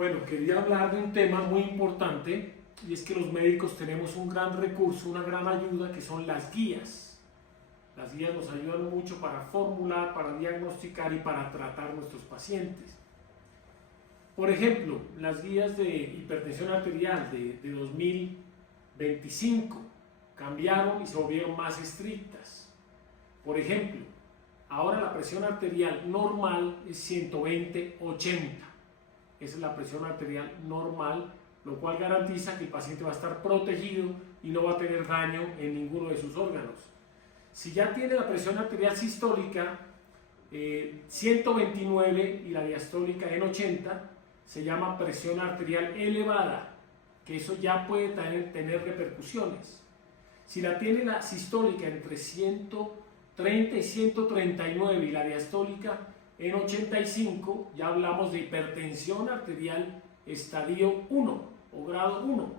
Bueno, quería hablar de un tema muy importante y es que los médicos tenemos un gran recurso, una gran ayuda que son las guías. Las guías nos ayudan mucho para formular, para diagnosticar y para tratar nuestros pacientes. Por ejemplo, las guías de hipertensión arterial de 2025 cambiaron y se volvieron más estrictas. Por ejemplo, ahora la presión arterial normal es 120/80. Esa es la presión arterial normal, lo cual garantiza que el paciente va a estar protegido y no va a tener daño en ninguno de sus órganos. Si ya tiene la presión arterial sistólica 129 y la diastólica en 80, se llama presión arterial elevada, que eso ya puede tener repercusiones. Si la tiene la sistólica entre 130 y 139 y la diastólica en 85, ya hablamos de hipertensión arterial estadio 1 o grado 1,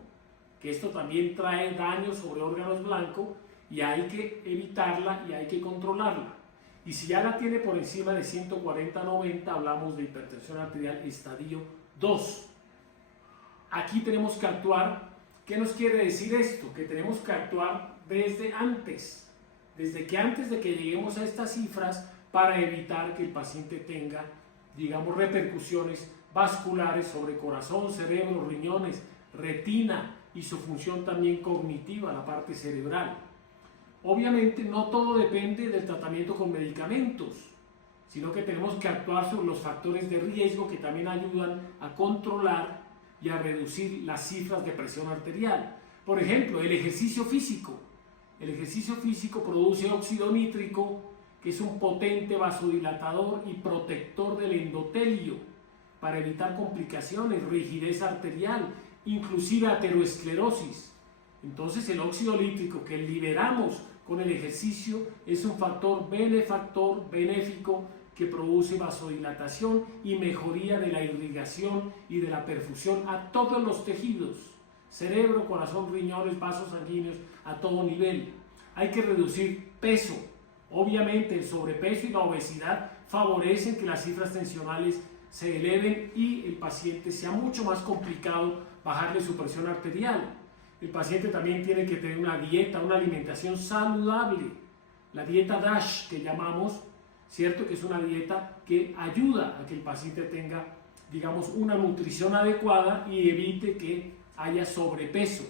que esto también trae daño sobre órganos blancos y hay que evitarla y hay que controlarla. Y si ya la tiene por encima de 140/90, hablamos de hipertensión arterial estadio 2. Aquí tenemos que actuar. ¿Qué nos quiere decir esto? Que tenemos que actuar desde antes, desde que antes de que lleguemos a estas cifras, para evitar que el paciente tenga, digamos, repercusiones vasculares sobre corazón, cerebro, riñones, retina y su función también cognitiva, la parte cerebral. Obviamente no todo depende del tratamiento con medicamentos, sino que tenemos que actuar sobre los factores de riesgo que también ayudan a controlar y a reducir las cifras de presión arterial. Por ejemplo, el ejercicio físico. El ejercicio físico produce óxido nítrico, que es un potente vasodilatador y protector del endotelio para evitar complicaciones, rigidez arterial, inclusive ateroesclerosis. Entonces el óxido nítrico que liberamos con el ejercicio es un factor benefactor, benéfico, que produce vasodilatación y mejoría de la irrigación y de la perfusión a todos los tejidos, cerebro, corazón, riñones, vasos sanguíneos, a todo nivel. Hay que reducir peso. Obviamente el sobrepeso y la obesidad favorecen que las cifras tensionales se eleven y el paciente sea mucho más complicado bajarle su presión arterial. El paciente también tiene que tener una dieta, una alimentación saludable, la dieta DASH que llamamos, ¿cierto? Que es una dieta que ayuda a que el paciente tenga, digamos, una nutrición adecuada y evite que haya sobrepeso.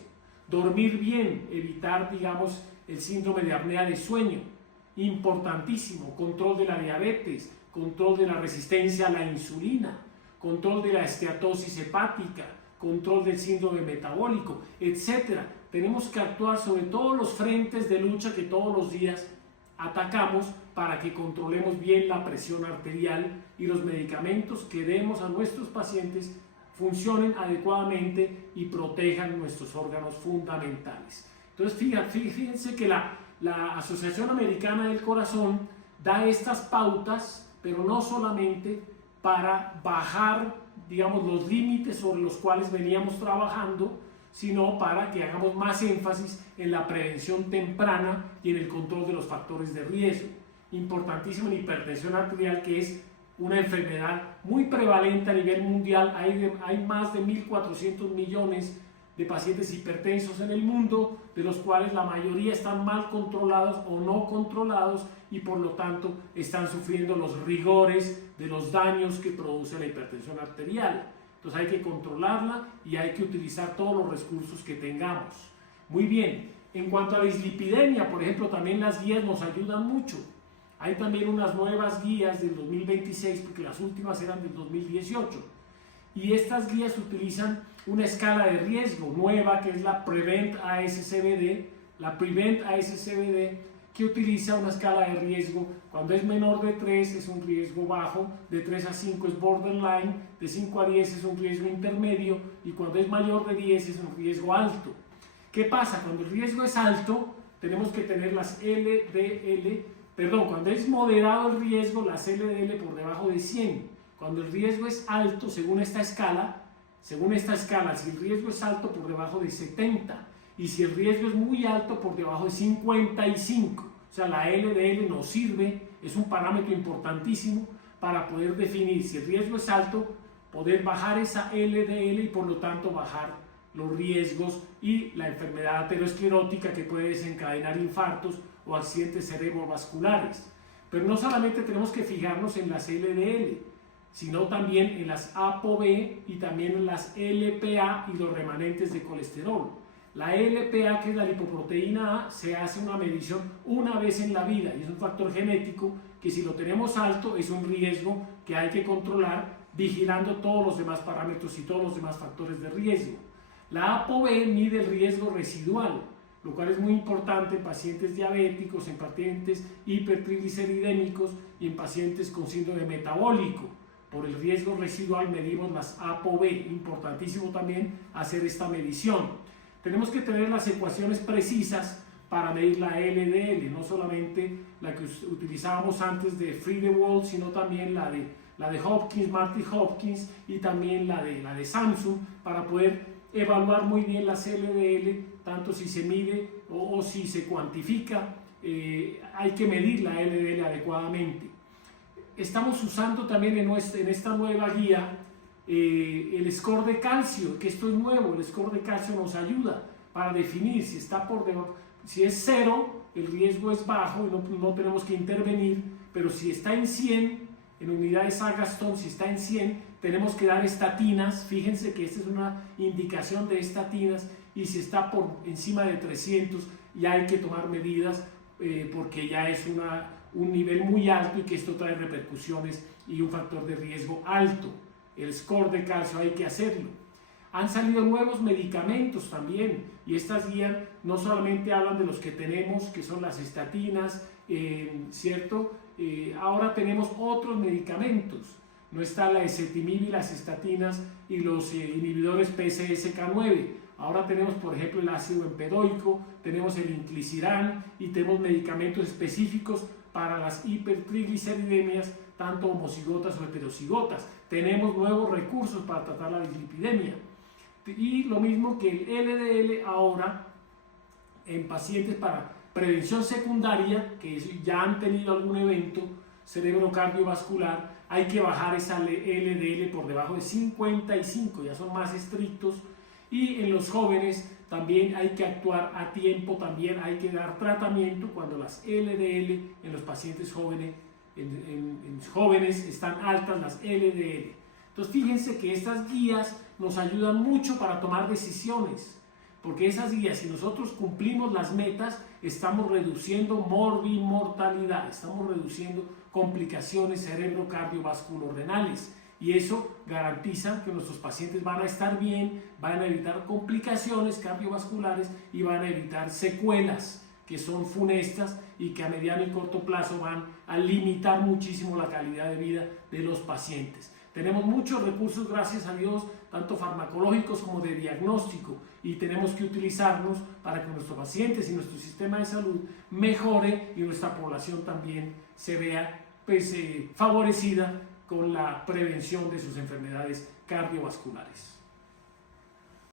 Dormir bien, evitar, digamos, el síndrome de apnea de sueño. Importantísimo, control de la diabetes, control de la resistencia a la insulina, control de la esteatosis hepática, control del síndrome metabólico, etc. Tenemos que actuar sobre todos los frentes de lucha que todos los días atacamos para que controlemos bien la presión arterial y los medicamentos que demos a nuestros pacientes funcionen adecuadamente y protejan nuestros órganos fundamentales. Entonces, fíjense que la Asociación Americana del Corazón da estas pautas, pero no solamente para bajar, digamos, los límites sobre los cuales veníamos trabajando, sino para que hagamos más énfasis en la prevención temprana y en el control de los factores de riesgo. Importantísimo en hipertensión arterial, que es una enfermedad muy prevalente a nivel mundial. Hay más de 1.400 millones de pacientes hipertensos en el mundo, de los cuales la mayoría están mal controlados o no controlados y por lo tanto están sufriendo los rigores de los daños que produce la hipertensión arterial. Entonces hay que controlarla y hay que utilizar todos los recursos que tengamos. Muy bien, en cuanto a la dislipidemia, por ejemplo, también las guías nos ayudan mucho. Hay también unas nuevas guías del 2026, porque las últimas eran del 2018. Y estas guías utilizan una escala de riesgo nueva, que es la Prevent ASCVD, que utiliza una escala de riesgo. Cuando es menor de 3 es un riesgo bajo, de 3 a 5 es borderline, de 5 a 10 es un riesgo intermedio y cuando es mayor de 10 es un riesgo alto. ¿Qué pasa? Cuando el riesgo es alto, tenemos que tener las cuando es moderado el riesgo, las LDL por debajo de 100. Cuando el riesgo es alto, según esta escala, si el riesgo es alto, por debajo de 70. Y si el riesgo es muy alto, por debajo de 55. O sea, la LDL nos sirve, es un parámetro importantísimo para poder definir si el riesgo es alto, poder bajar esa LDL y por lo tanto bajar los riesgos y la enfermedad aterosclerótica que puede desencadenar infartos o accidentes cerebrovasculares. Pero no solamente tenemos que fijarnos en las LDL, sino también en las ApoB y también en las LPA y los remanentes de colesterol. La LPA, que es la lipoproteína A, se hace una medición una vez en la vida y es un factor genético que si lo tenemos alto es un riesgo que hay que controlar vigilando todos los demás parámetros y todos los demás factores de riesgo. La ApoB mide el riesgo residual, lo cual es muy importante en pacientes diabéticos, en pacientes hipertrigliceridémicos y en pacientes con síndrome metabólico. Por el riesgo residual medimos las ApoB, importantísimo también hacer esta medición. Tenemos que tener las ecuaciones precisas para medir la LDL, no solamente la que utilizábamos antes de Friedewald, sino también la de Hopkins, Marty Hopkins y también la de Samsung para poder evaluar muy bien las LDL, tanto si se mide o si se cuantifica, hay que medir la LDL adecuadamente. Estamos usando también en esta nueva guía el score de calcio, que esto es nuevo. El score de calcio nos ayuda para definir si está por debajo, si es 0, el riesgo es bajo y no tenemos que intervenir, pero si está en 100, en unidades Agastón, si está en 100, tenemos que dar estatinas. Fíjense que esta es una indicación de estatinas, y si está por encima de 300 ya hay que tomar medidas porque ya es un nivel muy alto y que esto trae repercusiones y un factor de riesgo alto. El score de calcio hay que hacerlo. Han salido nuevos medicamentos también y estas guías no solamente hablan de los que tenemos, que son las estatinas, ¿cierto? Ahora tenemos otros medicamentos. No está la ezetimibe y las estatinas y los inhibidores PCSK9. Ahora tenemos, por ejemplo, el ácido empedoico, tenemos el inclisiran y tenemos medicamentos específicos para las hipertrigliceridemias, tanto homocigotas o heterocigotas. Tenemos nuevos recursos para tratar la dislipidemia. Y lo mismo que el LDL ahora en pacientes para prevención secundaria, que ya han tenido algún evento cerebrocardiovascular, hay que bajar esa LDL por debajo de 55, ya son más estrictos. Y en los jóvenes también hay que actuar a tiempo, también hay que dar tratamiento cuando las LDL en los pacientes jóvenes, en jóvenes están altas las LDL. Entonces fíjense que estas guías nos ayudan mucho para tomar decisiones, porque esas guías, si nosotros cumplimos las metas, estamos reduciendo morbimortalidad, estamos reduciendo complicaciones cerebro-cardiovasculorenales. Y eso garantiza que nuestros pacientes van a estar bien, van a evitar complicaciones cardiovasculares y van a evitar secuelas que son funestas y que a mediano y corto plazo van a limitar muchísimo la calidad de vida de los pacientes. Tenemos muchos recursos, gracias a Dios, tanto farmacológicos como de diagnóstico, y tenemos que utilizarlos para que nuestros pacientes y nuestro sistema de salud mejore y nuestra población también se vea favorecida con la prevención de sus enfermedades cardiovasculares.